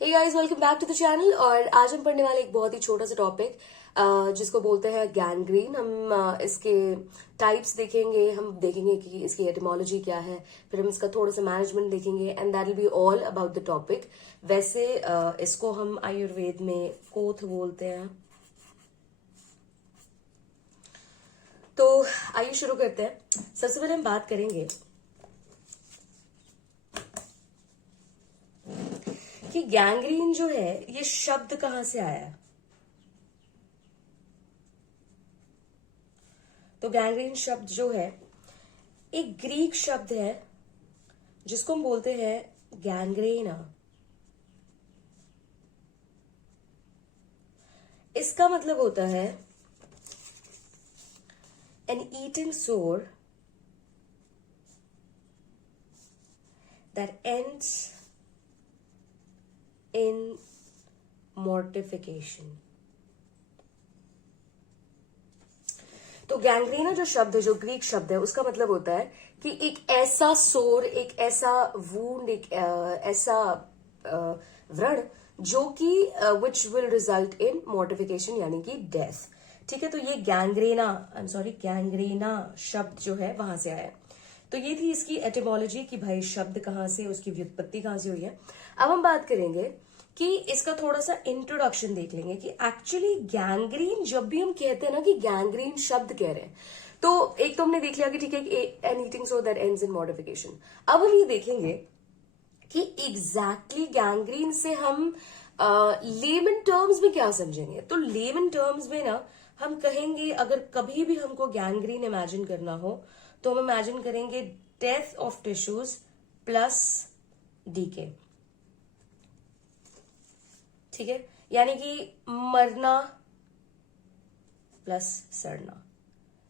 Hey guys, welcome back to the channel. और आज हम पढ़ने वाले एक बहुत ही छोटा सा टॉपिक जिसको बोलते हैं गैंग्रीन। हम इसके टाइप्स देखेंगे, हम देखेंगे कि इसकी एटिमोलॉजी क्या है, फिर हम इसका थोड़ा सा मैनेजमेंट देखेंगे and that will be all about the topic. वैसे इसको हम आयुर्वेद में कोथ बोलते हैं। तो आइए शुरू करते हैं। सबसे पहले हम बात करेंगे कि गैंग्रीन जो है ये शब्द कहां से आया है। तो गैंग्रीन शब्द जो है एक ग्रीक शब्द है जिसको हम बोलते हैं गैंग्रेना। इसका मतलब होता है एन ईटिंग सोर दैट एंड्स इन mortification। तो गैंग्रीना जो शब्द है, जो ग्रीक शब्द है, उसका मतलब होता है कि एक ऐसा सोर, एक ऐसा वूंड, एक ऐसा व्रण जो कि विच विल रिजल्ट इन मोर्टिफिकेशन यानी कि डेथ। ठीक है, तो ये गैंग्रेना, आई एम सॉरी, गैंग्रेना शब्द जो है वहां से आया है। तो ये थी इसकी एटिमोलॉजी कि भाई शब्द कहां से, उसकी व्युत्पत्ति कहां से हुई है। अब हम बात करेंगे कि इसका थोड़ा सा इंट्रोडक्शन देख लेंगे कि एक्चुअली गैंग्रीन, जब भी हम कहते हैं ना कि गैंग्रीन शब्द कह रहे हैं, तो एक तो हमने देख लिया कि ठीक है, an eating so that ends in modification. अब हम ये देखेंगे कि एग्जैक्टली गैंग्रीन से हम लेमन टर्म्स में क्या समझेंगे। तो लेमन टर्म्स में ना हम कहेंगे, अगर कभी भी हमको गैंग्रीन इमेजिन करना हो तो हम इमेजिन करेंगे death of tissues plus decay. ठीक है, यानी कि मरना प्लस सड़ना।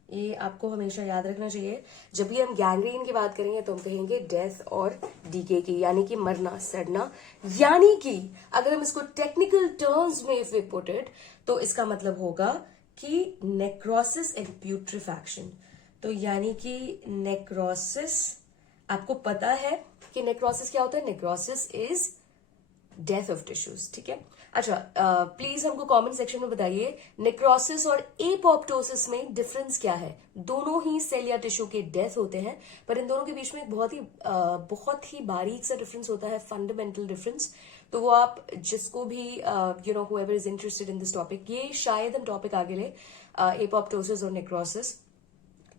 ये आपको हमेशा याद रखना चाहिए। जब भी हम गैंग्रीन की बात करेंगे तो हम कहेंगे डेथ और डीके की, यानी कि मरना सड़ना। यानी कि अगर हम इसको टेक्निकल टर्म्स में इफ वी पुट इट, तो इसका मतलब होगा कि नेक्रोसिस एंड प्यूट्रिफैक्शन। तो यानी कि नेक्रोसिस, आपको पता है कि नेक्रोसिस क्या होता है। Necrosis is death of tissues. ठीक है, अच्छा, प्लीज हमको कमेंट सेक्शन में बताइए नेक्रोसिस और एपोप्टोसिस में डिफरेंस क्या है। दोनों ही सेल या टिश्यू के डेथ होते हैं, पर इन दोनों के बीच में एक बहुत ही बारीक सा डिफरेंस होता है, फंडामेंटल डिफरेंस। तो वो आप जिसको भी whoever is interested in this topic, ये शायद हम टॉपिक आगे ले, एपोप्टोसिस और नेक्रोसिस।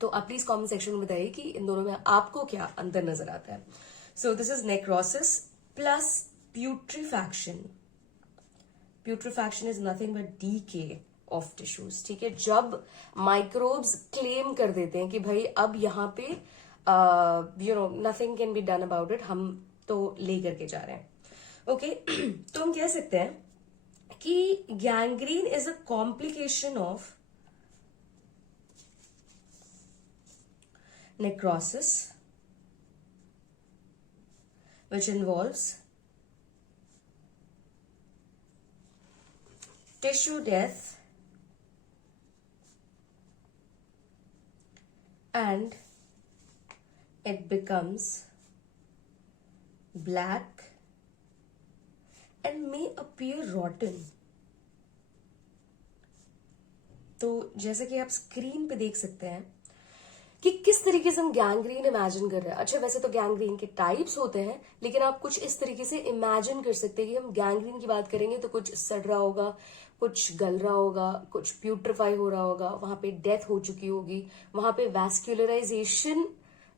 तो आप प्लीज कमेंट सेक्शन में बताइए कि इन दोनों में आपको क्या अंतर नजर आता है। So this is necrosis plus putrefaction. Putrefaction is nothing but decay of tissues. ठीक है, जब माइक्रोब्स क्लेम कर देते हैं कि भाई अब यहाँ पे nothing can be done about it, हम तो ले करके जा रहे हैं। ओके तो हम कह सकते हैं कि gangrene is a complication of necrosis which involves tissue death and it becomes black and may appear rotten। तो जैसे कि आप स्क्रीन पे देख सकते हैं कि किस तरीके से हम गैंग्रीन इमेजिन कर रहे हैं। अच्छा, वैसे तो गैंग्रीन के टाइप्स होते हैं, लेकिन आप कुछ इस तरीके से इमेजिन कर सकते हैं कि हम गैंग्रीन की बात करेंगे तो कुछ सड़ रहा होगा, कुछ गल रहा होगा, कुछ प्यूट्रिफाई हो रहा होगा, वहां पे डेथ हो चुकी होगी, वहां पे वैस्कुलराइजेशन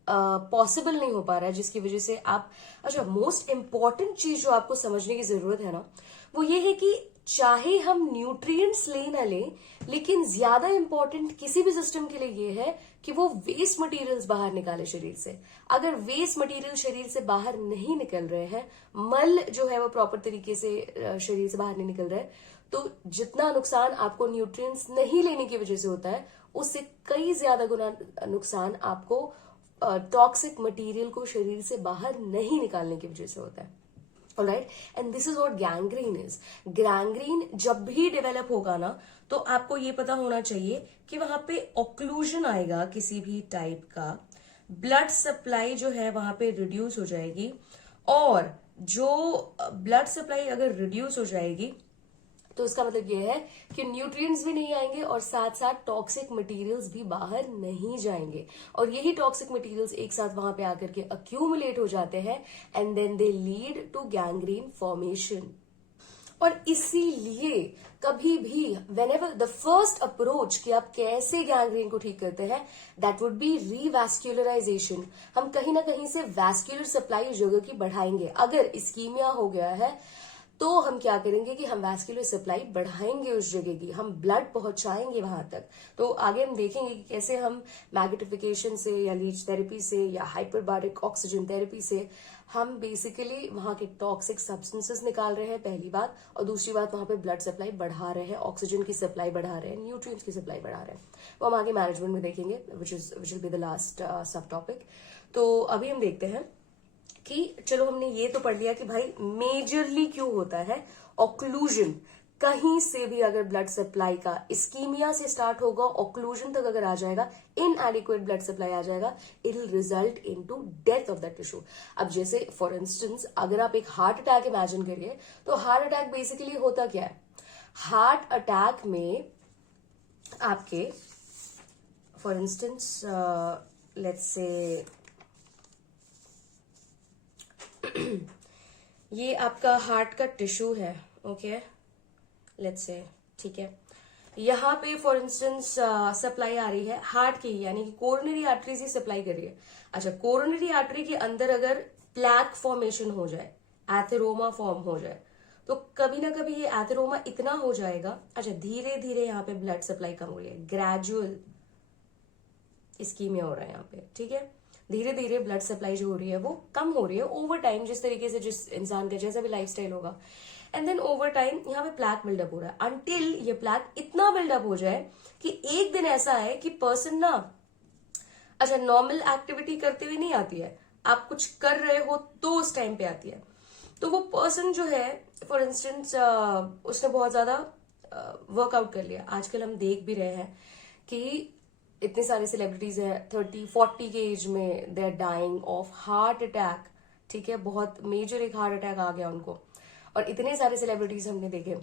पॉसिबल नहीं हो पा रहा है, जिसकी वजह से आप, अच्छा, मोस्ट इंपॉर्टेंट चीज जो आपको समझने की जरूरत है ना, वो ये है कि चाहे हम न्यूट्रिएंट्स ले ना लें, लेकिन ज्यादा इंपॉर्टेंट किसी भी सिस्टम के लिए ये है कि वो वेस्ट मटेरियल्स बाहर निकाले शरीर से। अगर वेस्ट मटेरियल शरीर से बाहर नहीं निकल रहे हैं, मल जो है वो प्रॉपर तरीके से शरीर से बाहर नहीं निकल रहा है, तो जितना नुकसान आपको न्यूट्रिएंट्स नहीं लेने की वजह से होता है, उससे कई ज्यादा गुना नुकसान आपको टॉक्सिक मटेरियल को शरीर से बाहर नहीं निकालने की वजह से होता है। Alright, and this is what gangrene is. Gangrene जब भी डेवलप होगा ना, तो आपको ये पता होना चाहिए कि वहां पे ऑक्लूजन आएगा किसी भी टाइप का, ब्लड सप्लाई जो है वहां पे रिड्यूस हो जाएगी, और जो ब्लड सप्लाई अगर रिड्यूस हो जाएगी तो इसका मतलब ये है कि न्यूट्रिएंट्स भी नहीं आएंगे और साथ साथ टॉक्सिक मटेरियल्स भी बाहर नहीं जाएंगे, और यही टॉक्सिक मटेरियल्स एक साथ वहां पे आकर के अक्यूमुलेट हो जाते हैं and then they lead to gangrene formation. और इसीलिए कभी भी whenever द फर्स्ट अप्रोच कि आप कैसे गैंग्रीन को ठीक करते हैं, दैट वुड बी रीवैस्क्यूलराइजेशन। हम कहीं ना कहीं से वैस्क्यूलर सप्लाई जगह की बढ़ाएंगे। अगर इस्कीमिया हो गया है तो हम क्या करेंगे कि हम वैस्कुलर सप्लाई बढ़ाएंगे उस जगह की, हम ब्लड पहुंचाएंगे वहां तक। तो आगे हम देखेंगे कि कैसे हम मैग्नेटिफिकेशन से या लीच थेरेपी से या हाइपरबारिक ऑक्सीजन थेरेपी से हम बेसिकली वहां के टॉक्सिक सब्सटेंसेस निकाल रहे हैं, पहली बात। और दूसरी बात, वहां पे ब्लड सप्लाई बढ़ा रहे हैं, ऑक्सीजन की सप्लाई बढ़ा रहे हैं, न्यूट्रिएंट्स की सप्लाई बढ़ा रहे हैं। वो हम आगे मैनेजमेंट में देखेंगे, which will be the last सब टॉपिक। तो अभी हम देखते हैं कि चलो हमने ये तो पढ़ लिया कि भाई मेजरली क्यों होता है ऑक्लूजन। कहीं से भी अगर ब्लड सप्लाई का इस्कीमिया से स्टार्ट होगा, ऑक्लूजन तक अगर आ जाएगा, इनएडिक्वेट ब्लड सप्लाई आ जाएगा, it will result into death of that tissue. अब जैसे फॉर इंस्टेंस अगर आप एक हार्ट अटैक इमेजिन करिए, तो हार्ट अटैक बेसिकली होता क्या है? हार्ट अटैक में आपके फॉर इंस्टेंस लेट्स से ये आपका हार्ट का टिश्यू है, ओके, लेट्स से, ठीक है। यहाँ पे फॉर इंस्टेंस सप्लाई आ रही है हार्ट की, यानी कि कोरोनरी आर्टरी से सप्लाई कर रही है। अच्छा, कोरोनरी आर्टरी के अंदर अगर प्लैक फॉर्मेशन हो जाए, एथेरोमा फॉर्म हो जाए, तो कभी ना कभी ये एथेरोमा इतना हो जाएगा। अच्छा, धीरे धीरे यहाँ पे ब्लड सप्लाई कम हो रही है, ग्रेजुअल इस्कीमिया हो रहा है यहाँ पे, ठीक है। धीरे धीरे ब्लड सप्लाई जो हो रही है वो कम हो रही है ओवर टाइम, जिस तरीके से जिस इंसान का जैसा भी लाइफस्टाइल होगा। एंड देन ओवर टाइम यहाँ पे प्लैक बिल्डअप हो रहा है, अनटिल ये प्लैक इतना बिल्डअप हो जाए कि एक दिन ऐसा है कि पर्सन ना, अच्छा, नॉर्मल एक्टिविटी करते हुए नहीं आती है, आप कुछ कर रहे हो तो उस टाइम पे आती है। तो वो पर्सन जो है फॉर इंस्टेंस उसने बहुत ज्यादा वर्कआउट कर लिया। आजकल हम देख भी रहे हैं कि इतने सारे सेलिब्रिटीज हैं 30-40 के एज में, they are dying of heart attack, ठीक है। बहुत मेजर एक हार्ट अटैक आ गया उनको, और इतने सारे सेलिब्रिटीज हमने देखे।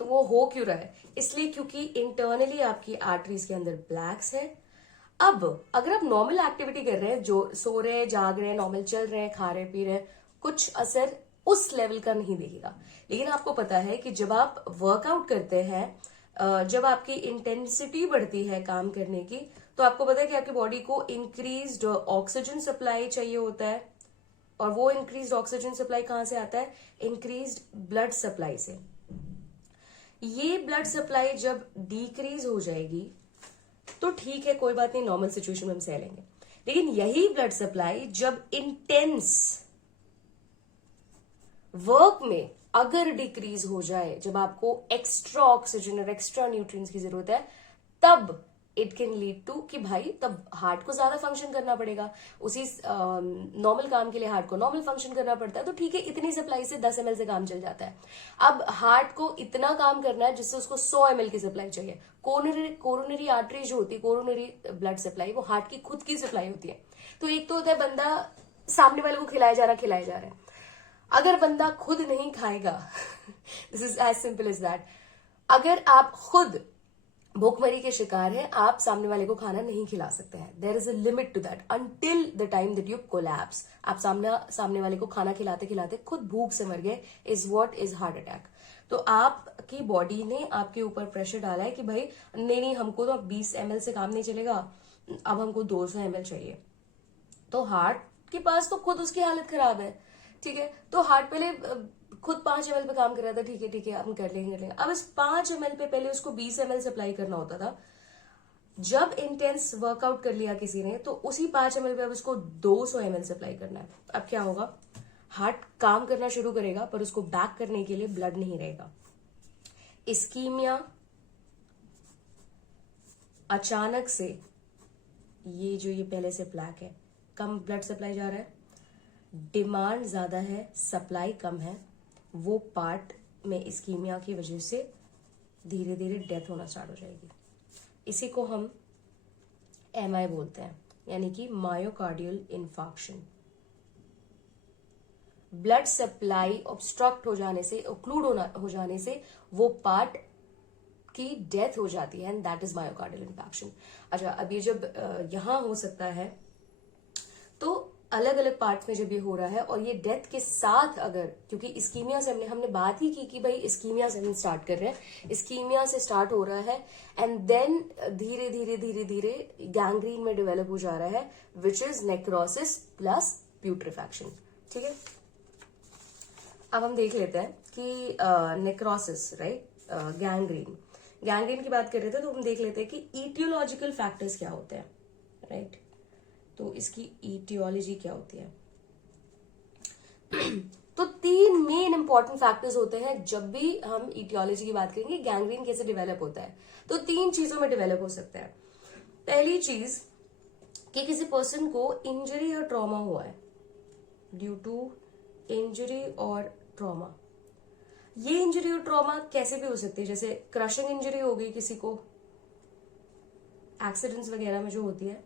तो वो हो क्यों रहा है? इसलिए क्योंकि इंटरनली आपकी आर्टरीज के अंदर ब्लैक्स है। अब अगर आप नॉर्मल एक्टिविटी कर रहे हैं, जो सो रहे हैं, जाग रहे हैं, नॉर्मल चल रहे हैं, खा रहे पी रहे हैं, कुछ असर उस लेवल का नहीं दिखेगा। लेकिन आपको पता है कि जब आप वर्कआउट करते हैं, जब आपकी इंटेंसिटी बढ़ती है काम करने की, तो आपको पता है कि आपकी बॉडी को इंक्रीज्ड ऑक्सीजन सप्लाई चाहिए होता है। और वो इंक्रीज्ड ऑक्सीजन सप्लाई कहां से आता है? इंक्रीज्ड ब्लड सप्लाई से। ये ब्लड सप्लाई जब डिक्रीज हो जाएगी तो ठीक है, कोई बात नहीं, नॉर्मल सिचुएशन में हम सह लेंगे। लेकिन यही ब्लड सप्लाई जब इंटेंस वर्क में अगर डिक्रीज हो जाए, जब आपको एक्स्ट्रा ऑक्सीजन और एक्स्ट्रा न्यूट्रिएंट्स की जरूरत है, तब इट कैन लीड टू कि भाई तब हार्ट को ज्यादा फंक्शन करना पड़ेगा। उसी नॉर्मल काम के लिए हार्ट को नॉर्मल फंक्शन करना पड़ता है, तो ठीक है, इतनी सप्लाई से 10 ml से काम चल जाता है। अब हार्ट को इतना काम करना है जिससे उसको 100 ml की सप्लाई चाहिए। कोरोनरी आर्टरी जो होती है, कोरोनरी ब्लड सप्लाई, वो हार्ट की खुद की सप्लाई होती है। तो एक तो होता है बंदा सामने वाले को खिलाया जा रहा है। अगर बंदा खुद नहीं खाएगा this is as simple as that. अगर आप खुद भूखमरी के शिकार हैं, आप सामने वाले को खाना नहीं खिला सकते हैं। There is a limit to that until the time that you collapse. आप सामने वाले को खाना खिलाते खिलाते खुद भूख से मर गए, is what is heart attack. तो आपकी बॉडी ने आपके ऊपर प्रेशर डाला है कि भाई नहीं, हमको तो अब 20 ml से काम नहीं चलेगा, अब हमको 200 ml चाहिए। तो हार्ट के पास तो खुद उसकी हालत खराब है, ठीक है। तो हार्ट पहले खुद 5 ml पे काम कर रहा था, ठीक है, हम कर लेंगे। अब इस 5 ml पे पहले उसको 20 ml सप्लाई करना होता था। जब इंटेंस वर्कआउट कर लिया किसी ने, तो उसी 5 ml पे अब उसको 200 ml सप्लाई करना है। अब क्या होगा? हार्ट काम करना शुरू करेगा, पर उसको बैक करने के लिए ब्लड नहीं रहेगा। इस्कीमिया अचानक से, ये पहले से प्लैक है, कम ब्लड सप्लाई जा रहा है, डिमांड ज्यादा है, सप्लाई कम है, वो पार्ट में इस्कीमिया की वजह से धीरे धीरे डेथ होना स्टार्ट हो जाएगी। इसी को हम MI बोलते हैं, यानी कि myocardial infarction. Blood supply obstruct हो जाने से, ओक्लूड हो जाने से वो पार्ट की डेथ हो जाती है, and that is myocardial infection. अच्छा, अब ये जब यहां हो सकता है तो अलग अलग पार्ट्स में जब ये हो रहा है और ये डेथ के साथ, अगर, क्योंकि इस्कीमिया से हमने बात ही की कि भाई इस्कीमिया से हम स्टार्ट कर रहे हैं, इस्कीमिया से स्टार्ट हो रहा है एंड देन धीरे धीरे धीरे धीरे गैंग्रीन में डेवलप हो जा रहा है, विच इज नेक्रोसिस प्लस प्यूट्रिफैक्शन। ठीक है, अब हम देख लेते हैं कि नेक्रोसिस, राइट, गैंग्रीन की बात कर रहे थे, तो हम देख लेते हैं कि ईटियोलॉजिकल फैक्टर्स क्या होते हैं, राइट। तो इसकी ईटियोलॉजी क्या होती है? तो 3 मेन इंपॉर्टेंट फैक्टर्स होते हैं जब भी हम ईटियोलॉजी की बात करेंगे, गैंग्रीन कैसे डेवलप होता है। तो 3 चीजों में डेवलप हो सकता है। पहली चीज कि किसी पर्सन को इंजरी और ट्रॉमा हुआ है, ड्यू टू इंजरी और ट्रॉमा। ये इंजरी और ट्रॉमा कैसे भी हो सकती है, जैसे क्रशिंग इंजरी हो गई किसी को, एक्सीडेंट्स वगैरह में जो होती है,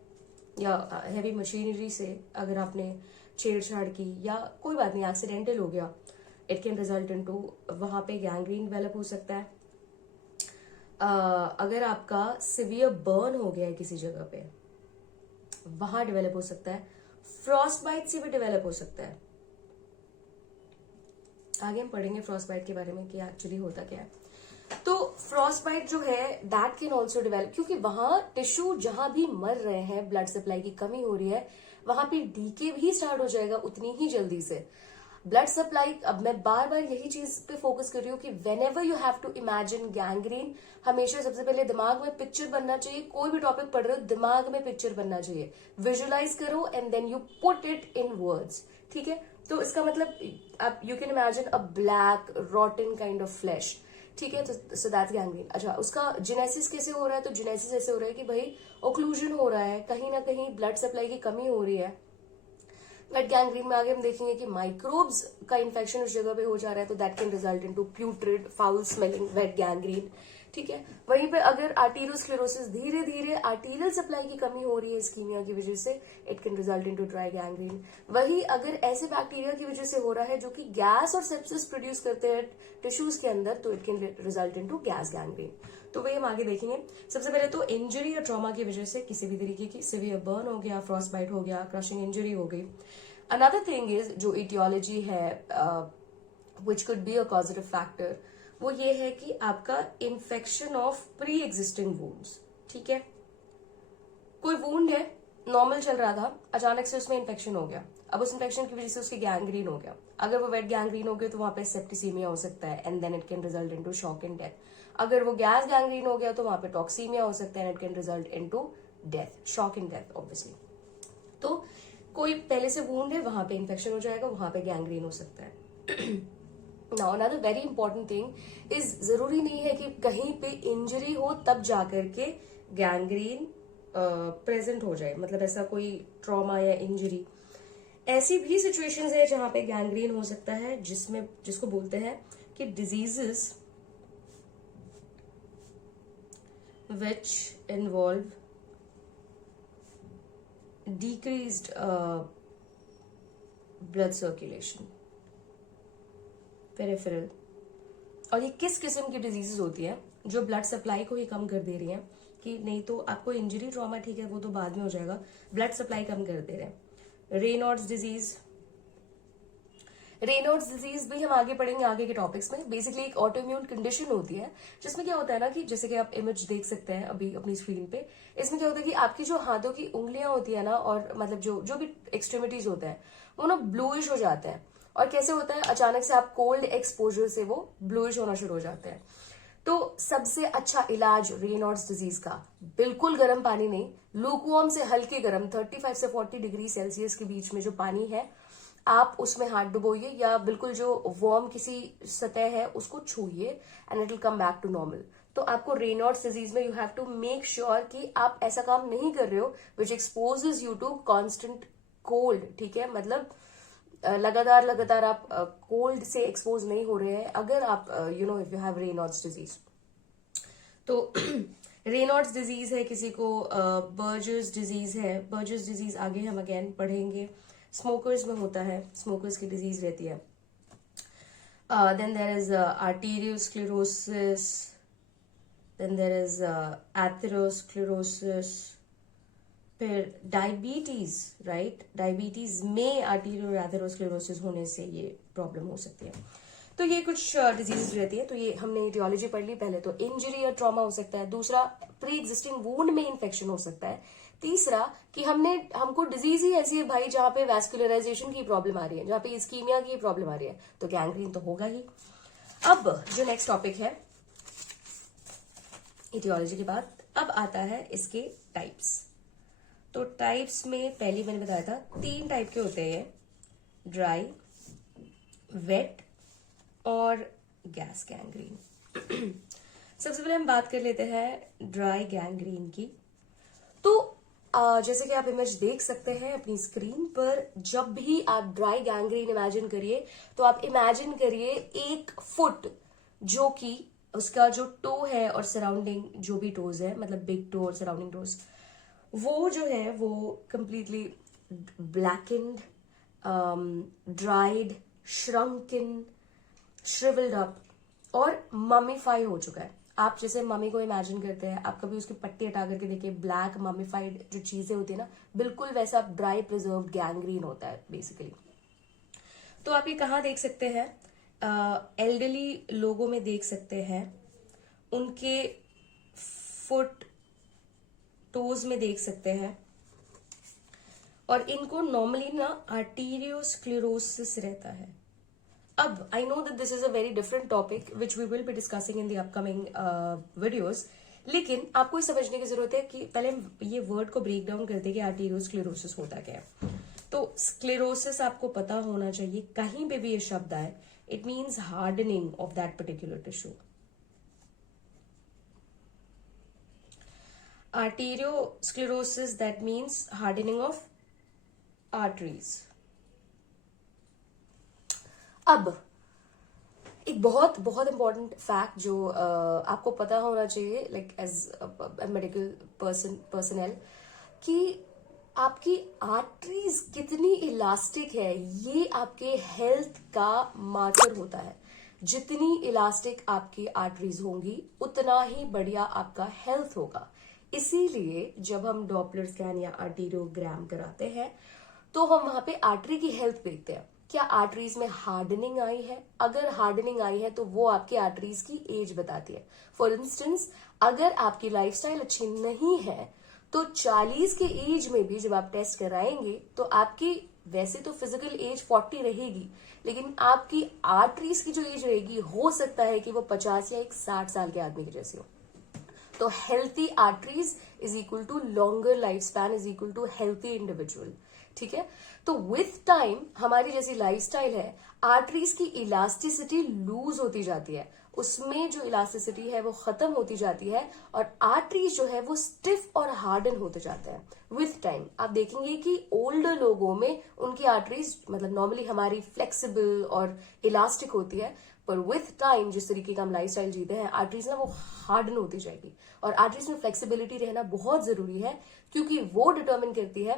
या हैवी मशीनरी से अगर आपने छेड़छाड़ की, या कोई बात नहीं, एक्सीडेंटल हो गया, इट कैन रिजल्ट इनटू, वहां पे गैंग्रीन डेवलप हो सकता है। अगर आपका सिवियर बर्न हो गया है किसी जगह पे, वहां डेवलप हो सकता है। फ्रॉस्ट बाइट से भी डेवलप हो सकता है। आगे हम पढ़ेंगे फ्रॉस्ट बाइट के बारे में कि एक्चुअली होता क्या है। तो फ्रॉस्ट बाइट जो है दैट कैन ऑल्सो डेवलप, क्योंकि वहां टिश्यू जहां भी मर रहे हैं, ब्लड सप्लाई की कमी हो रही है, वहां पे डीके भी स्टार्ट हो जाएगा उतनी ही जल्दी से। ब्लड सप्लाई, अब मैं बार बार यही चीज पे फोकस कर रही हूँ कि whenever you have to imagine gangrene, हमेशा सबसे पहले दिमाग में पिक्चर बनना चाहिए। कोई भी टॉपिक पढ़ रहे हो, दिमाग में पिक्चर बनना चाहिए, विजुअलाइज करो and then you put it in words. ठीक है, तो इसका मतलब आप you can imagine a black rotten kind of flesh. ठीक है, तो सो दैट्स गैंग्रीन। अच्छा, उसका जेनेसिस कैसे हो रहा है? तो जेनेसिस ऐसे हो रहा है कि भाई ओक्लूजन हो रहा है, कहीं ना कहीं ब्लड सप्लाई की कमी हो रही है। वेट गैंग्रीन में आगे हम देखेंगे कि माइक्रोब्स का इन्फेक्शन उस जगह पे हो जा रहा है, तो that can result into प्यूट्रिड foul smelling wait gangrene. ठीक है, वहीं पे अगर आर्टीरियोस्क्लेरोसिस, धीरे धीरे आर्टीरियल सप्लाई की कमी हो रही है इस्कीमिया की वजह से, it can result into dry gangrene. वही अगर ऐसे बैक्टीरिया की वजह से हो रहा है जो कि गैस और सेप्सिस प्रोड्यूस करते हैं टिश्यूज के अंदर, तो it can result into gas gangrene. तो वही हम आगे देखेंगे। सबसे पहले तो इंजरी या ट्रॉमा की वजह से किसी भी तरीके की सिवियर बर्न हो गया, फ्रॉस्ट बाइट हो गया, क्रशिंग इंजरी हो गई। अनदर थिंग इज, जो इटियोलॉजी है which could be a causative factor, वो ये है कि आपका infection of pre existing wounds. ठीक है, कोई वुंड है, नॉर्मल चल रहा था, अचानक से उसमें इन्फेक्शन हो गया, अब उस इन्फेक्शन की वजह से उसकी गैंग्रीन हो गया। अगर वो वेट गैंग्रीन हो गया तो वहां पे सेप्टिसीमिया हो सकता है and then it can result into shock and death. अगर वो गैस गैंग्रीन हो गया तो वहां पे टॉक्सीमिया हो सकता है and it can result into death, shock and death obviously. तो कोई पहले से वुंड है, वहां पे इन्फेक्शन हो जाएगा, वहां पे गैंग्रीन हो सकता है। Now another very important thing is, जरूरी नहीं है कि कहीं पे इंजरी हो तब जाकर के गैंग्रीन प्रेजेंट हो जाए, मतलब ऐसा कोई ट्रॉमा या इंजरी, ऐसी भी सिचुएशंस है जहां पे गैंग्रीन हो सकता है, जिसको बोलते हैं कि diseases which involve decreased blood circulation, peripheral. और ये किस किस्म की डिजीजेस होती है? जो ब्लड सप्लाई को ही कम कर दे रही है, कि नहीं तो आपको इंजरी ट्रॉमा ठीक है वो तो बाद में हो जाएगा, ब्लड सप्लाई कम कर दे रहे हैं। रेनॉल्ड्स डिजीज, रेनॉल्ड्स डिजीज भी हम आगे पढ़ेंगे आगे के टॉपिक्स में। बेसिकली एक ऑटोइम्यून कंडीशन होती है जिसमें क्या होता है ना, कि जैसे कि आप इमेज देख सकते हैं अभी अपनी स्क्रीन पे, इसमें क्या होता है कि आपकी जो हाथों की उंगलियां होती है ना, और मतलब जो भी एक्सट्रीमिटीज होते हैं, वो ना ब्लूइश हो जाते हैं। और कैसे होता है? अचानक से आप कोल्ड एक्सपोजर से वो ब्लूइश होना शुरू हो जाते हैं। तो सबसे अच्छा इलाज रेनॉल्ड्स डिजीज का, बिल्कुल गर्म पानी नहीं, लूकवार्म से हल्के गर्म 35 से 40 डिग्री सेल्सियस के बीच में जो पानी है, आप उसमें हाथ डुबोइए, या बिल्कुल जो वार्म किसी सतह है उसको छूइए and it will come back to normal. तो आपको रेनॉल्ड्स डिजीज में you have to make sure कि आप ऐसा काम नहीं कर रहे हो which exposes you to constant cold. ठीक है, मतलब लगातार आप कोल्ड से एक्सपोज नहीं हो रहे हैं अगर आप you know if you have Reynolds disease. तो रेनॉल्ड्स डिजीज है किसी को, बर्जर्स डिजीज है, बर्जर्स डिजीज आगे हम अगेन पढ़ेंगे। स्मोकर्स में होता है, स्मोकर्स की डिजीज रहती है. Then there is arteriosclerosis, then there is atherosclerosis, फिर डायबिटीज, राइट. डायबिटीज में आर्टेरियो एथेरोस्क्लेरोसिस होने से ये प्रॉब्लम हो सकती है. तो ये कुछ डिजीज रहती है. तो ये हमने ईटियोलॉजी पढ़ ली. पहले तो इंजरी या ट्रॉमा हो सकता है, दूसरा प्री एग्जिस्टिंग वुंड में इन्फेक्शन हो सकता है, तीसरा कि हमको डिजीज ही ऐसी है भाई जहां पे वैस्कुलराइजेशन की प्रॉब्लम आ रही है, जहां पे इस्कीमिया की प्रॉब्लम आ रही है, तो गैंग्रीन तो होगा ही. अब जो नेक्स्ट टॉपिक है ईटियोलॉजी के बाद, अब आता है इसके टाइप्स. तो टाइप्स में पहली मैंने बताया था 3 टाइप के होते हैं, ड्राई, वेट और गैस गैंग्रीन. सबसे पहले हम बात कर लेते हैं ड्राई गैंग्रीन की. तो जैसे कि आप इमेज देख सकते हैं अपनी स्क्रीन पर, जब भी आप ड्राई गैंग्रीन इमेजिन करिए तो आप इमेजिन करिए 1 फुट जो कि उसका जो टो है और सराउंडिंग जो भी टोज है, मतलब बिग टो और सराउंडिंग टोज, वो जो है वो completely blanket, dried, श्रंकन, shrivelled up और ममीफाई हो चुका है. आप जैसे मम्मी को इमेजिन करते हैं, आप कभी उसकी पट्टी हटा करके देखिए, ब्लैक ममीफाइड जो चीजें होती है ना, बिल्कुल वैसा ड्राई प्रिजर्व्ड गैंग्रीन होता है बेसिकली. तो आप ये कहाँ देख सकते हैं? एल्डरली लोगों में देख सकते हैं, उनके फुट टोज में देख सकते हैं, और इनको नॉर्मली ना आर्टेरियोस्क्लेरोसिस रहता है. अब I know that this is a very different topic which we will be discussing in the upcoming videos, लेकिन आपको ये समझने की जरूरत है कि पहले ये वर्ड को ब्रेक डाउन करते हैं कि आर्टेरियोस्क्लेरोसिस होता क्या है. तो स्क्लेरोसिस आपको पता होना चाहिए, कहीं पे भी ये शब्द आए, it means hardening of that particular tissue. Arteriosclerosis that means hardening of arteries. अब एक बहुत बहुत इंपॉर्टेंट फैक्ट जो आपको पता होना चाहिए, लाइक एज मेडिकल पर्सनल, कि आपकी आर्टरीज कितनी इलास्टिक है, ये आपके हेल्थ का मार्कर होता है. जितनी इलास्टिक आपकी आर्टरीज होंगी उतना ही बढ़िया आपका हेल्थ होगा. इसीलिए जब हम डॉपलर स्कैन या आर्टेरियोग्राम कराते हैं तो हम वहां पे आर्टरी की हेल्थ देखते हैं. क्या आर्टरीज में हार्डनिंग आई है? अगर हार्डनिंग आई है तो वो आपकी आर्टरीज की एज बताती है. फॉर इंस्टेंस, अगर आपकी लाइफस्टाइल अच्छी नहीं है तो 40 के एज में भी जब आप टेस्ट कराएंगे तो आपकी वैसे तो फिजिकल एज 40 रहेगी, लेकिन आपकी आर्टरीज की जो एज रहेगी हो सकता है कि वो 50 या एक 60 साल के आदमी की जैसी हो. तो healthy arteries is equal to longer life span is equal to healthy individual. ठीक है. तो विथ टाइम हमारी जैसी लाइफस्टाइल है, आर्टरीज की इलास्टिसिटी लूज होती जाती है, उसमें जो इलास्टिसिटी है वो खत्म होती जाती है, और आर्टरीज जो है वो स्टिफ और हार्डन होते जाते हैं विथ टाइम. आप देखेंगे कि ओल्डर लोगों में उनकी आर्टरीज, मतलब नॉर्मली हमारी फ्लेक्सिबल और इलास्टिक होती है, पर विथ टाइम जिस तरीके का हम लाइफस्टाइल जीते हैं, आर्टरीज ना वो हार्डन होती जाएगी. और आर्टरीज में फ्लेक्सिबिलिटी रहना बहुत जरूरी है, क्योंकि वो डिटर्मिन करती है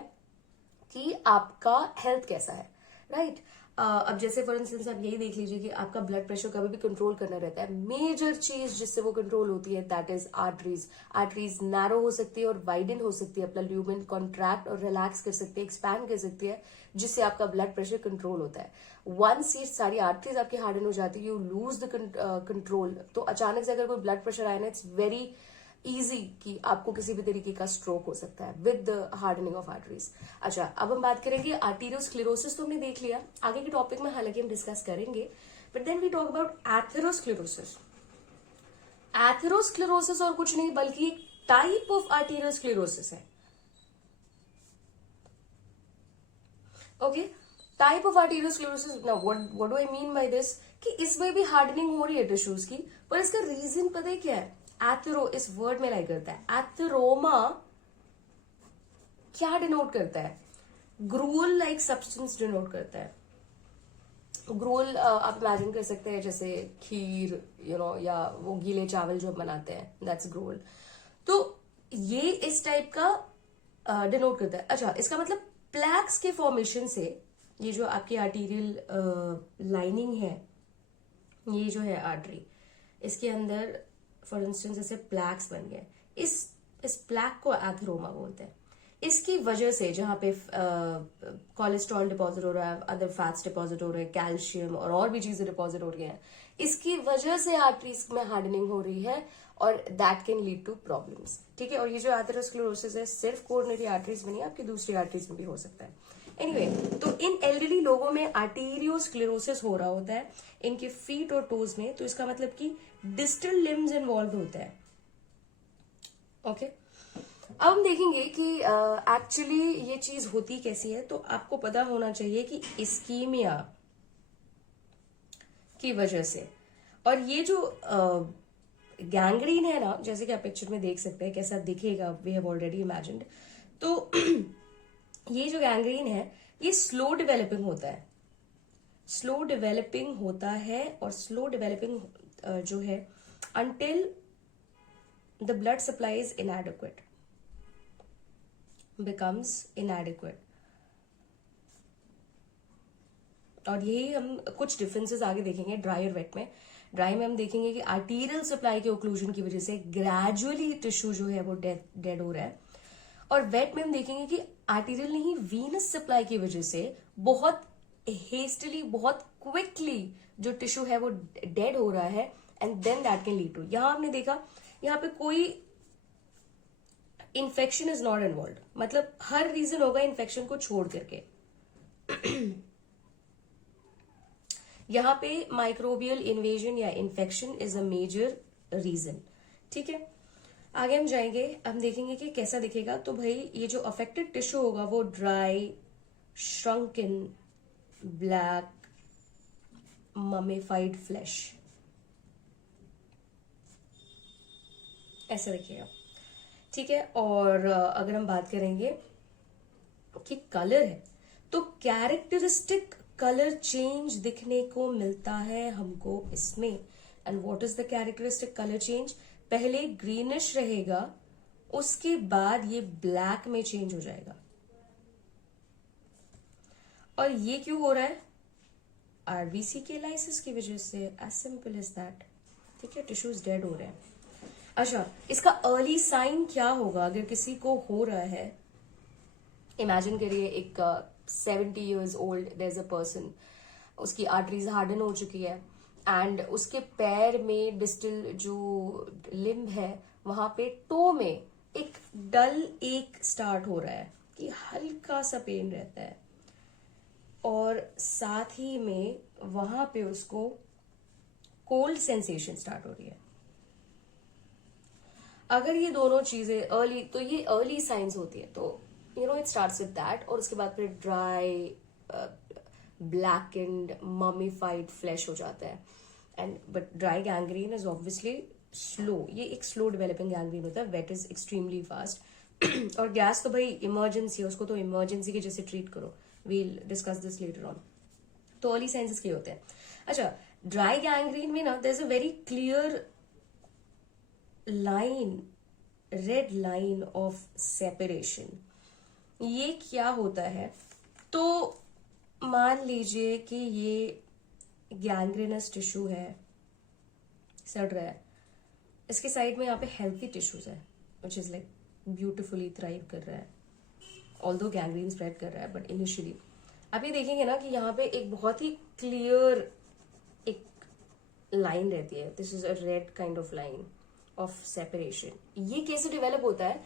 कि आपका हेल्थ कैसा है, राइट. अब जैसे फॉर इंस्टेंस आप यही देख लीजिए कि आपका ब्लड प्रेशर कभी भी कंट्रोल करना रहता है. मेजर चीज जिससे वो कंट्रोल होती है that is arteries. Arteries narrow हो सकती है और वाइडन हो सकती है, अपना ल्यूमेन कॉन्ट्रैक्ट और रिलैक्स कर सकती है, एक्सपैंड कर सकती है, जिससे आपका ब्लड प्रेशर कंट्रोल होता है. वंस ये सारी आर्टरीज आपकी हार्डन हो जाती है, यू लूज द कंट्रोल, तो अचानक से अगर कोई ब्लड प्रेशर आए ना, इट्स वेरी इजी कि आपको किसी भी तरीके का स्ट्रोक हो सकता है with the hardening of arteries. अच्छा, अब हम बात करेंगे आर्टेरियोस्क्लेरोसिस. तो हमने देख लिया, आगे के टॉपिक में हालांकि हम डिस्कस करेंगे, but then we talk about atherosclerosis. Atherosclerosis और कुछ नहीं बल्कि एक टाइप ऑफ आर्टेरियोस्क्लेरोसिस है. Okay, type of arteriosclerosis. Now what do I mean by this, कि इसमें भी हार्डनिंग हो रही है टिश्यूज की, पर इसका रीजन पता है क्या है? एथेरो इस वर्ड में लाई करता है. एथेरोमा क्या डिनोट करता है? ग्रूल लाइक सब्सटेंस डिनोट करता है. ग्रूल आप इमेजिन कर सकते हैं जैसे खीर, या वो गीले चावल जो बनाते हैं, दैट्स ग्रूल. तो ये इस टाइप का डिनोट करता है. अच्छा, इसका मतलब प्लैक्स के फॉर्मेशन से ये जो आपकी आर्टीरियल लाइनिंग है, ये जो है आर्टरी, इसके अंदर फॉर इंस्टेंस ऐसे प्लैक्स बन गए, इस प्लैक को एथेरोमा बोलते हैं। इसकी वजह से जहां पे कोलेस्ट्रॉल डिपॉजिट हो रहा है, अदर फैट्स डिपॉजिट हो रहे हैं, कैल्शियम और भी चीजें डिपॉजिट हो रही हैं, इसकी वजह से आर्टरीज में हार्डनिंग हो रही है और that can lead to problems. ठीक है, और ये जो एथेरोस्क्लेरोसिस है सिर्फ कोरोनरी आर्टरीज में नहीं, आपकी दूसरी आर्टरीज में भी हो सकता है। एनीवे, तो इन एल्डरली लोगों में आर्टीरियोस्क्लेरोसिस हो रहा होता है इनके फीट और टोज में, तो इसका मतलब कि डिस्टल लिम्स इन्वॉल्व होता है। ओके, अब हम देखेंगे कि एक्चुअली ये चीज होती कैसी है। तो आपको पता होना चाहिए कि इस्कीमिया की वजह से, और ये जो गैंग्रीन है ना, जैसे कि आप पिक्चर में देख सकते हैं कैसा दिखेगा, वी हैव ऑलरेडी इमेजिन्ड। तो ये जो गैंग्रीन है ये स्लो डेवलपिंग होता है, स्लो डेवलपिंग होता है, और स्लो डेवलपिंग जो है until the blood supply is inadequate, becomes inadequate। और यही हम कुछ डिफरेंसेस आगे देखेंगे ड्राई और वेट में। ड्राई में हम देखेंगे कि आर्टीरियल सप्लाई के ओक्लूजन की वजह से ग्रेजुअली टिश्यू जो है वो डेड हो रहा है, और वेट में हम देखेंगे कि आर्टीरियल नहीं, वीनस सप्लाई की वजह से बहुत हेस्टली, बहुत क्विकली जो टिश्यू है वो डेड हो रहा है, and then that can lead to, यहां हमने देखा यहां पे कोई इन्फेक्शन इज नॉट इन्वॉल्व, मतलब हर रीजन होगा इन्फेक्शन को छोड़ करके। यहां पे माइक्रोबियल इन्वेजन या infection is a major reason. ठीक है, आगे हम जाएंगे, हम देखेंगे कि कैसा दिखेगा। तो भाई ये जो अफेक्टेड टिश्यू होगा वो ड्राई, श्रंकन, ब्लैक, ममीफाइड फ्लैश, ऐसा दिखेगा। ठीक है, और अगर हम बात करेंगे कि कलर है, तो कैरेक्टरिस्टिक कलर चेंज दिखने को मिलता है हमको इसमें। And what is the characteristic colour change? पहले ग्रीनिश रहेगा, उसके बाद ये ब्लैक में चेंज हो जाएगा। और ये क्यों हो रहा है? आरबीसी के लाइसिस की वजह से, एज सिंपल एज दैट। ठीक है, टिश्यूज डेड हो रहे हैं। अच्छा, इसका अर्ली साइन क्या होगा अगर किसी को हो रहा है? इमेजिन करिए एक 70 years old there is a person, उसकी आर्टरीज हार्डन हो चुकी है, एंड उसके पैर में डिस्टल जो लिम्ब है वहां पे टो में एक डल एक स्टार्ट हो रहा है कि हल्का सा पेन रहता है, और साथ ही में वहां पे उसको कोल्ड सेंसेशन स्टार्ट हो रही है। अगर ये दोनों चीजें अर्ली, तो ये अर्ली साइंस होती है, तो इट स्टार्ट्स विद दैट, और उसके बाद फिर ड्राई, ब्लैकेंड, ममीफाइड फ्लैश हो जाता है। And but dry gangrene is obviously slow, ये एक स्लो डेवलपिंग गैंग्रीन होता है। Wet is extremely fast. और गैस तो भाई इमरजेंसी है, उसको तो इमरजेंसी के जैसे ट्रीट करो। We'll discuss this later on. तो अर्ली साइंस के होते हैं। अच्छा, ड्राई गैंग्रीन में ना there is a very clear line, red line of separation. ये क्या होता है? तो मान लीजिए कि ये गैंग्रेनस टिश्यू है, सड़ रहा है, इसके साइड में यहाँ पे हेल्थी टिश्यूज है which is like beautifully thrive कर रहा है, ऑल्दो गैंग्रीन स्प्रेड कर रहा है, बट इनिशियली आप ये देखेंगे ना कि यहाँ पे एक बहुत ही क्लियर एक लाइन रहती है, this is a red kind of line of separation. ये कैसे डेवलप होता है?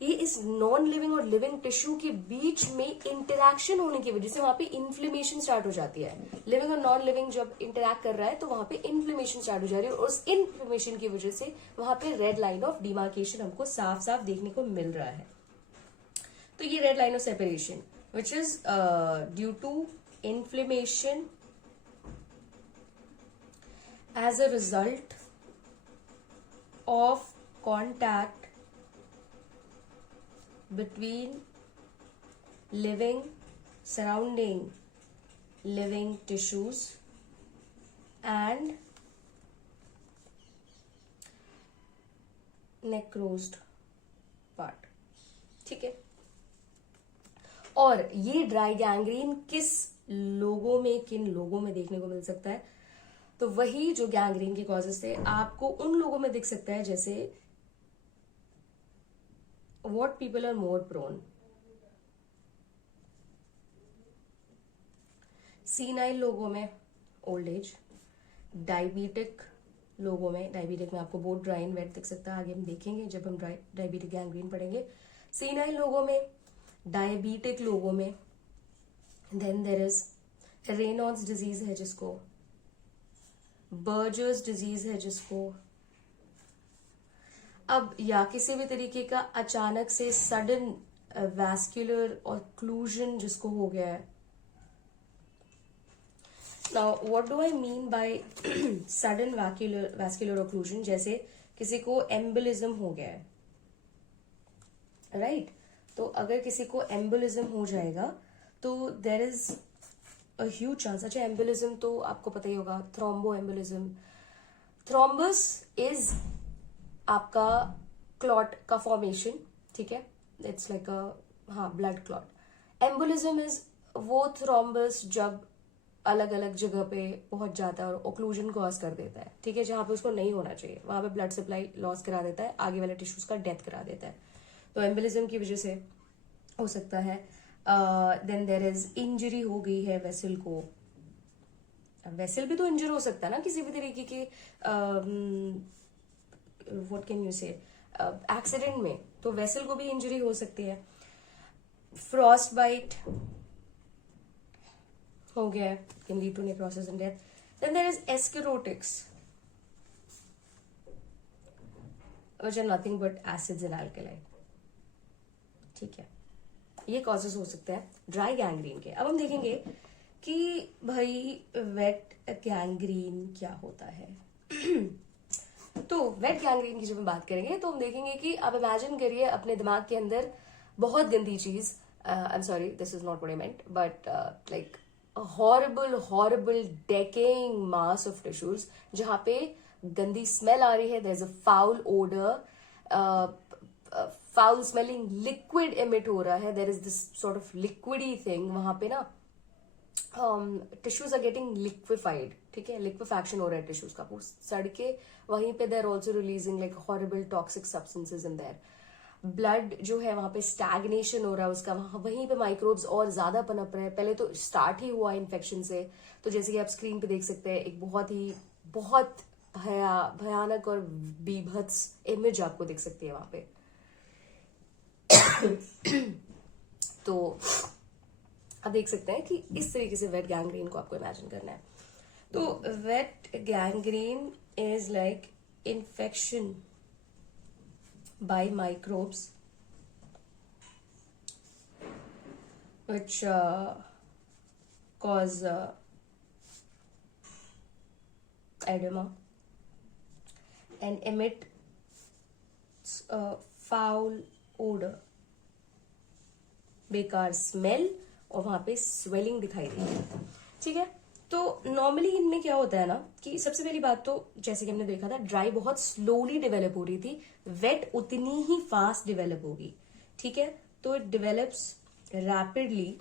ये इस नॉन लिविंग और लिविंग टिश्यू के बीच में इंटरैक्शन होने की वजह से वहां पे इन्फ्लेमेशन स्टार्ट हो जाती है। लिविंग और नॉन लिविंग जब इंटरैक्ट कर रहा है तो वहां पे इन्फ्लेमेशन स्टार्ट हो जा रही है, और उस इन्फ्लेमेशन की वजह से वहां पे रेड लाइन ऑफ डिमार्केशन हमको साफ साफ देखने को मिल रहा है। तो ये red line of separation which is due to inflammation as a result of contact between surrounding living tissues and necrosed part। ठीक है, और ये ड्राई गैंग्रीन किस लोगों में, किन लोगों में देखने को मिल सकता है, तो वही जो गैंग्रीन के कॉजेस थे आपको उन लोगों में दिख सकता है जैसे what people are more prone, senile लोगों में ओल्ड एज, डायबिटिक लोगों में, डायबिटिक में आपको बोथ ड्राई एंड वेट दिख सकता है, आगे हम देखेंगे जब हम डायबिटिक गैंग्रीन पढ़ेंगे। सीनाइल लोगों में, डायबिटिक लोगों में, then there is Raynaud's disease है जिसको, बर्जर्स डिजीज है जिसको, अब या किसी भी तरीके का अचानक से सडन वैस्कुलर ऑक्लूजन जिसको हो गया है। Now what do I mean by sudden vascular occlusion, जैसे किसी को एम्बोलिज्म हो गया है, राइट तो अगर किसी को एम्बोलिज्म हो जाएगा तो there is a huge chance, अच्छा एम्बोलिज्म तो आपको पता ही होगा, थ्रोम्बो एम्बोलिज्म, थ्रोम्बस इज आपका क्लॉट का फॉर्मेशन, ठीक है, इट्स लाइक अ हाँ ब्लड क्लॉट। एम्बोलिज्म इज वो थ्रोम्बस जब अलग अलग जगह पे पहुंच जाता है और ओक्लूजन कॉज कर देता है, ठीक है, जहां पे उसको नहीं होना चाहिए वहां पे ब्लड सप्लाई लॉस करा देता है, आगे वाले टिश्यूज का डेथ करा देता है, तो एम्बोलिज्म की वजह से हो सकता है। देन देर इज इंजरी हो गई है वेसल को, वेसल भी तो इंजर हो सकता है ना किसी भी तरीके के व्हाट कैन यू से एक्सीडेंट में, तो वेसल को भी इंजरी हो सकती है। फ्रॉस्ट बाइट हो गया है, can lead to necrosis and death. Then there is escharotics which are nothing but acids and alkali, ठीक है, ये कॉजेस हो सकते हैं ड्राई गैंग्रीन के। अब हम देखेंगे कि भाई वेट गैंग्रीन क्या होता है। तो वेट गैंग्रीन की जब हम बात करेंगे तो हम देखेंगे कि आप इमेजिन करिए अपने दिमाग के अंदर बहुत गंदी चीज, I am sorry this is not what I meant, but like horrible decaying mass of tissues जहां पे गंदी स्मेल आ रही है, there is a foul odour, foul smelling liquid emit हो रहा है, there is this sort of liquidy thing, वहां पे ना टिश्यूज आर गेटिंग लिक्विफाइड, ठीक है, लिक्विफैक्शन हो रहा है टिश्यूज का, वो सड़ के वहीं पे देर also releasing like horrible toxic substances in their, blood जो है वहां पे स्टैग्नेशन हो रहा है उसका, वहीं पे माइक्रोब्स और ज्यादा पनप रहे हैं, पहले तो स्टार्ट ही हुआ इन्फेक्शन से, तो जैसे कि आप स्क्रीन पे देख सकते हैं एक बहुत भयानक और बीभत्स इमेज आपको दिख सकती है वहां पे। तो आप देख सकते हैं कि इस तरीके से वेट गैंग्रीन को आपको इमेजिन करना है। तो wait gangrene is like infection by microbes which cause edema and emit a foul odor, बेकार स्मेल, और वहां पे स्वेलिंग दिखाई देती है, ठीक है। तो नॉर्मली इनमें क्या होता है ना कि सबसे पहली बात तो जैसे कि हमने देखा था ड्राई बहुत स्लोली डेवलप हो रही थी, वेट उतनी ही फास्ट डेवलप होगी, ठीक है, तो इट डेवलप्स रैपिडली।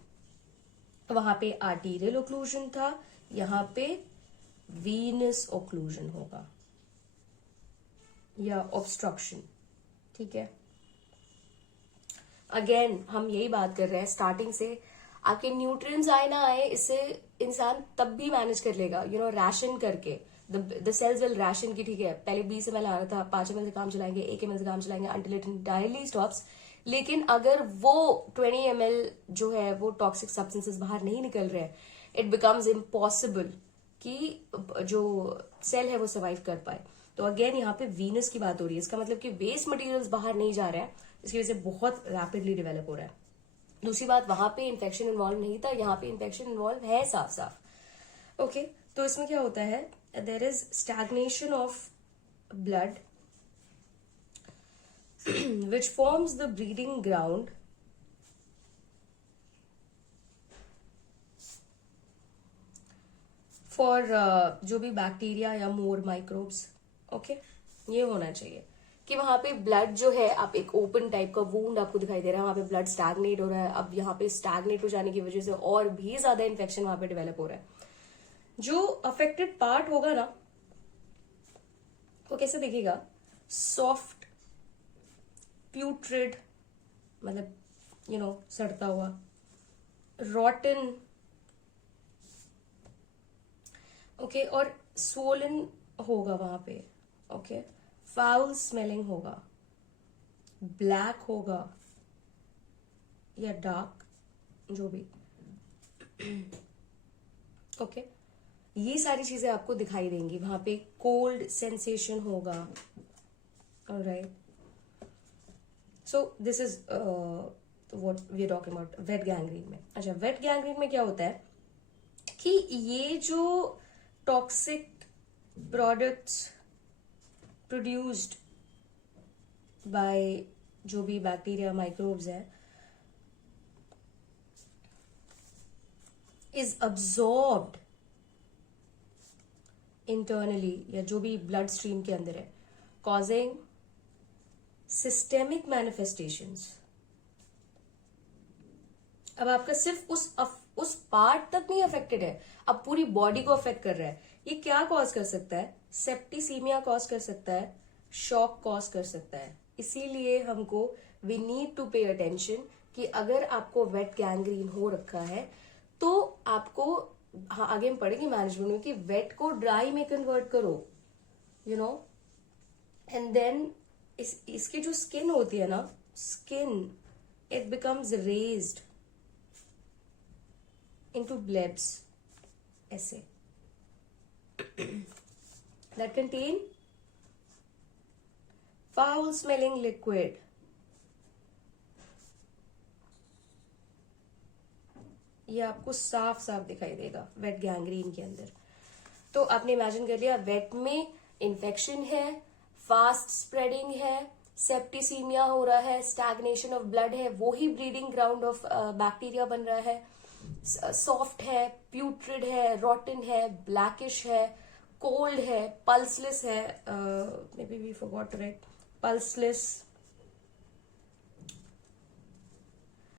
वहां पे आर्टीरियल ओक्लूजन था, यहां पे वीनस ओक्लूजन होगा या ऑब्स्ट्रक्शन, ठीक है। अगेन हम यही बात कर रहे हैं स्टार्टिंग से, आपके न्यूट्रिएंट्स आए ना आए इससे इंसान तब भी मैनेज कर लेगा, यू नो, राशन करके, द सेल्स विल राशन की, ठीक है, पहले 20 ml आ रहा था, 5 ml से काम चलाएंगे, 1 ml से काम चलाएंगे अंटिल इट इंटायरली स्टॉप्स, लेकिन अगर वो 20 ml जो है वो टॉक्सिक सब्सटेंसेस बाहर नहीं निकल रहे हैं, इट बिकम्स इम्पॉसिबल कि जो सेल है वो सर्वाइव कर पाए। तो अगेन यहाँ पे वीनस की बात हो रही है, इसका मतलब कि वेस्ट मटेरियल्स बाहर नहीं जा रहे हैं, इसकी वजह से बहुत रैपिडली डेवलप हो रहा है। दूसरी बात, वहां पे इन्फेक्शन इन्वॉल्व नहीं था, यहाँ पे इन्फेक्शन इन्वॉल्व है साफ साफ, ओके। तो इसमें क्या होता है, there is stagnation of blood which forms the breeding ground for जो भी बैक्टीरिया या मोर माइक्रोब्स, ओके, ये होना चाहिए कि वहां पे ब्लड जो है, आप एक ओपन टाइप का वूंड आपको दिखाई दे रहा है, वहां पे ब्लड स्टैग्नेट हो रहा है। अब यहाँ पे स्टैग्नेट हो जाने की वजह से और भी ज्यादा इन्फेक्शन वहां पे डेवलप हो रहा है। जो अफेक्टेड पार्ट होगा ना, वो कैसे दिखेगा? सॉफ्ट, प्यूट्रिड, मतलब सड़ता हुआ, रॉटन, ओके, और स्वोलन होगा वहां पे, ओके, फाउल स्मेलिंग होगा, ब्लैक होगा या डार्क, जो भी, ओके, ये सारी चीजें आपको दिखाई देंगी। वहां पे कोल्ड सेंसेशन होगा, alright. So this is what we are talking about wet gangrene में। अच्छा, वेट गैंग्रीन में क्या होता है कि ये जो टॉक्सिक प्रोडक्ट्स प्रोड्यूस्ड बाय जो भी बैक्टीरिया माइक्रोब्स है इज अब्सॉर्ब्ड इंटरनली, या जो भी ब्लड स्ट्रीम के अंदर है, कॉजिंग सिस्टेमिक मैनिफेस्टेशंस। अब आपका सिर्फ उस पार्ट तक नहीं अफेक्टेड है, अब पूरी बॉडी को अफेक्ट कर रहा है। ये क्या कॉज कर सकता है? सेप्टिसीमिया कॉज कर सकता है, शॉक कॉज कर सकता है। इसीलिए हमको we need to pay attention कि अगर आपको वेट गैंग्रीन हो रखा है तो आपको, हाँ आगे हम पढ़ेंगे मैनेजमेंट में, कि वेट को ड्राई में कन्वर्ट करो, एंड देन इसकी जो स्किन होती है ना, skin it becomes raised into blebs ऐसे that contain foul smelling liquid। ये आपको साफ साफ दिखाई देगा वेट गैंग्रीन के अंदर। तो आपने इमेजिन कर लिया, वेट में इन्फेक्शन है, फास्ट स्प्रेडिंग है, सेप्टिसीमिया हो रहा है, स्टैग्नेशन ऑफ ब्लड है, वो ही ब्रीडिंग ग्राउंड ऑफ बैक्टीरिया बन रहा है, सॉफ्ट है, प्यूट्रिड है, रॉटन है, ब्लैकिश है, कोल्ड है, पल्सलेस है, maybe we forgot to write, pulseless,